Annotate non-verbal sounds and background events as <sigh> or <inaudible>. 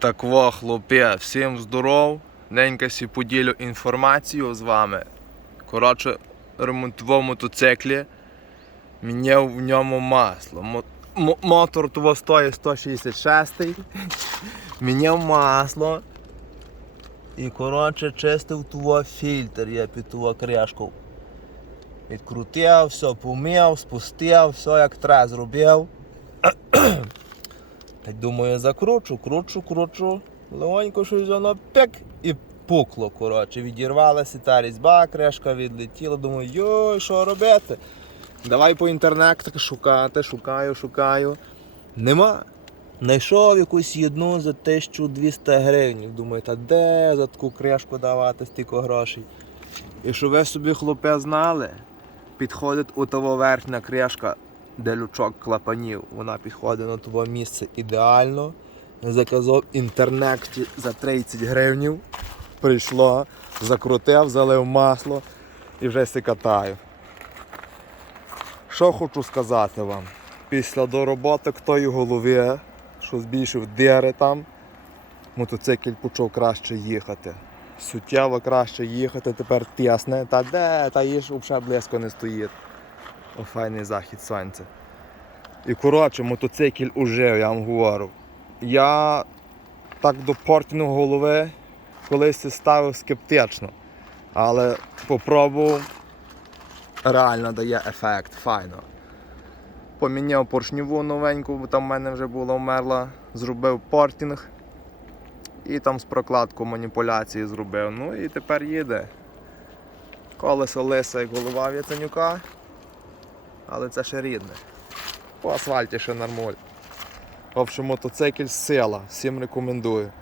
Так во, хлопе, всім здоров. Ненька сі поділю інформацію з вами. Коротше, ремонтував мотоциклі. Міняв в ньому масло. Мо- мо- мотор того стоїть 166. <laughs> Міняв масло. І коротше чистив того фільтр, я під того кришку. Відкрутив, все помив, спустив, все як треба зробив. <clears throat> Так думаю, закручу, кручу, кручу. Легонько щось воно пек і пукло, коротше. Відірвалася та різьба, кришка відлетіла. Думаю, йой, що робити? Давай по інтернету шукати, шукаю, шукаю. Нема. Знайшов якусь одну за 1200 гривень. Думаю, та де за таку кришку давати стільки грошей? І що ви собі, хлопе, знали, підходить у того верхня кришка, де лючок клапанів. Вона підходить на того місце ідеально. Заказав інтернеті за 30 гривень. Прийшло, закрутив, залив масло і вже си катаю. Що хочу сказати вам? Після дороботок тої голови, що збільшив дири там, мотоцикл почав краще їхати. Суттєво краще їхати, тепер тісне. Та де, та їж взагалі близько не стоїть. О, файний захід сонця. І коротше, мотоцикл ужив, я вам говорю. Я так до портінгу голови колись ставив скептично. Але попробував, реально дає ефект, файно. Поміняв поршневу новеньку, бо там в мене вже була вмерла, зробив портінг і там з прокладку маніпуляції зробив. Ну і тепер їде. Колесо лисе, як голова Яценюка, але це ще рідне. По асфальті ще нормаль. В общем, мотоцикль з села. всім рекомендую.